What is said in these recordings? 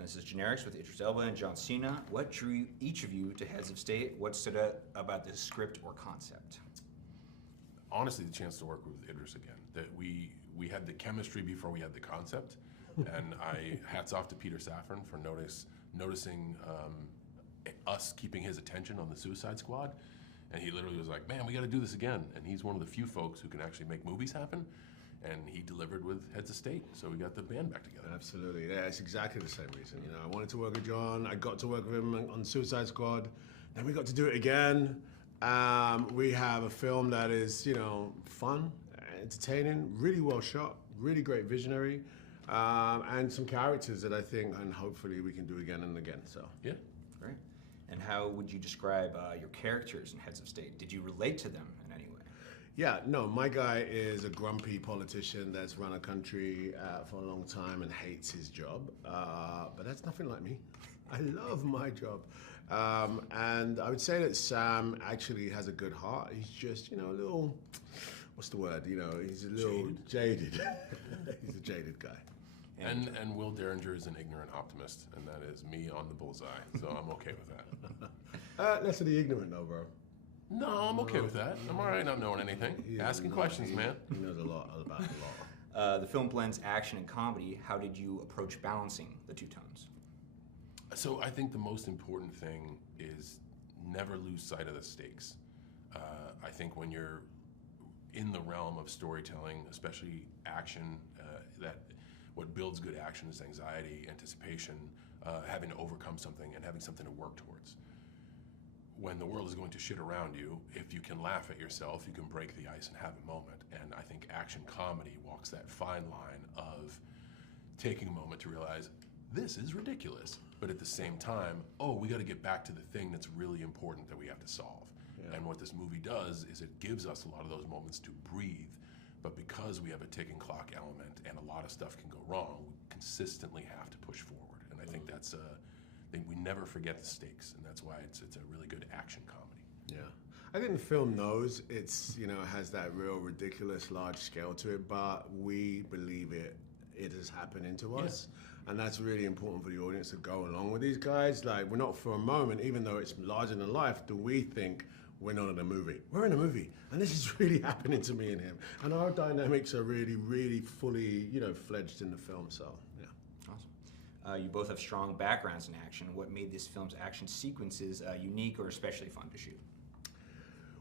And this is Generics with Idris Elba and John Cena. What drew each of you to Heads of State? What stood out about this script or concept? Honestly, the chance to work with Idris again. That we had the chemistry before we had the concept, and hats off to Peter Safran for noticing us keeping his attention on the Suicide Squad, and he literally was like, "Man, we got to do this again." And he's one of the few folks who can actually make movies happen, and he delivered with Heads of State, so we got the band back together. Absolutely, yeah, it's exactly the same reason. You know, I wanted to work with John. I got to work with him on Suicide Squad, then we got to do it again. We have a film that is, you know, fun, entertaining, really well shot, really great visionary, and some characters that I think and hopefully we can do again and again. So yeah, great. And how would you describe your characters in Heads of State? Did you relate to them in any way? Yeah, no, my guy is a grumpy politician that's run a country for a long time and hates his job, but that's nothing like me. I love my job. And I would say that Sam actually has a good heart. He's just, you know, a little, what's the word? You know, he's a little jaded. He's a jaded guy. And Will Derringer is an ignorant optimist, and that is me on the bullseye, so I'm okay with that. Less of the ignorant though, bro. No, I'm okay with that. I'm all right not knowing anything. Asking questions, man. He knows a lot about the law. The film blends action and comedy. How did you approach balancing the two tones? So I think the most important thing is never lose sight of the stakes. I think when you're in the realm of storytelling, especially action, that what builds good action is anxiety, anticipation, having to overcome something and having something to work towards. When the world is going to shit around you, if you can laugh at yourself, you can break the ice and have a moment. And I think action comedy walks that fine line of taking a moment to realize, this is ridiculous. But at the same time, oh, we got to get back to the thing that's really important that we have to solve. Yeah. And what this movie does is it gives us a lot of those moments to breathe. But because we have a ticking clock element and a lot of stuff can go wrong, we consistently have to push forward. And I think that's we never forget the stakes, and that's why it's a really good action comedy. Yeah, I think the film knows it's, you know, has that real ridiculous large scale to it, but we believe it is happening to us. And that's really important for the audience to go along with these guys. Like, we're not for a moment, even though it's larger than life, do we think we're not in a movie. We're in a movie, and this is really happening to me and him. And our dynamics are really, really fully, you know, fledged in the film, so, yeah. Awesome. You both have strong backgrounds in action. What made this film's action sequences unique or especially fun to shoot?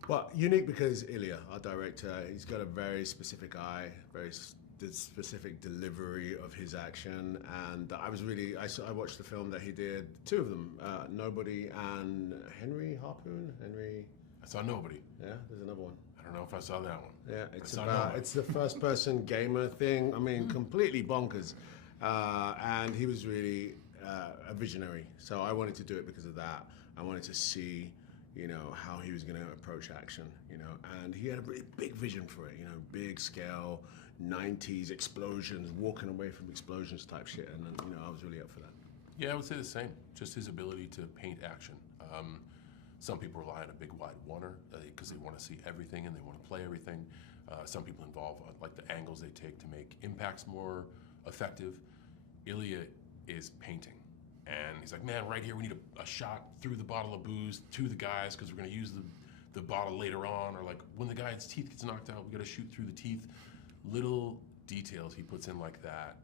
Well, unique because Ilya, our director, he's got a very specific eye, very specific delivery of his action, and I watched the film that he did, two of them, Nobody and Henry Harpoon. I saw Nobody. Yeah, there's another one. I don't know if I saw that one. Yeah, it's the first person gamer thing. I mean, completely bonkers. And he was really a visionary. So I wanted to do it because of that. I wanted to see, you know, how he was going to approach action, you know, and he had a really big vision for it, you know, big scale, 90s explosions, walking away from explosions type shit, and you know, I was really up for that. Yeah, I would say the same. Just his ability to paint action. Some people rely on a big wide oneer because they want to see everything and they want to play everything. Some people involve like the angles they take to make impacts more effective. Ilya is painting. And he's like, man, right here we need a shot through the bottle of booze to the guys because we're going to use the bottle later on. Or like when the guy's teeth gets knocked out, we got to shoot through the teeth. Little details he puts in like that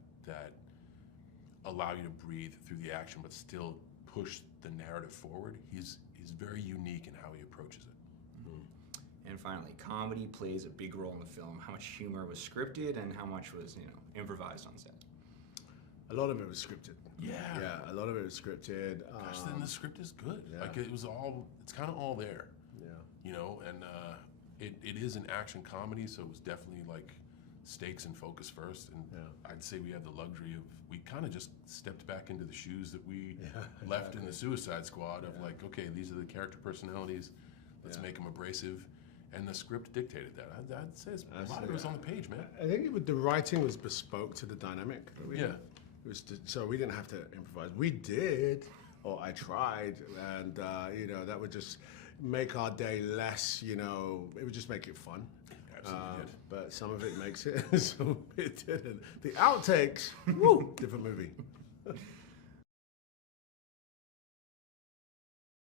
allow you to breathe through the action but still push the narrative forward. He's very unique in how he approaches it. Mm-hmm. And finally, comedy plays a big role in the film. How much humor was scripted and how much was, you know, improvised on set? A lot of it was scripted. Yeah, a lot of it was scripted. Gosh, then the script is good. Yeah. Like it's kind of all there. Yeah. You know, and it is an action comedy, so it was definitely like stakes and focus first. And I'd say we had the luxury of, we kind of just stepped back into the shoes that we left in the Suicide Squad of like, okay, these are the character personalities. Let's make them abrasive. And the script dictated that. I'd say a lot of it was on the page, man. I think the writing was bespoke to the dynamic. It was so we didn't have to improvise. We did, or I tried, and you know, that would just make our day less, you know, it would just make it fun. Absolutely did. But some of it makes it, some of it didn't. The outtakes, woo, different movie.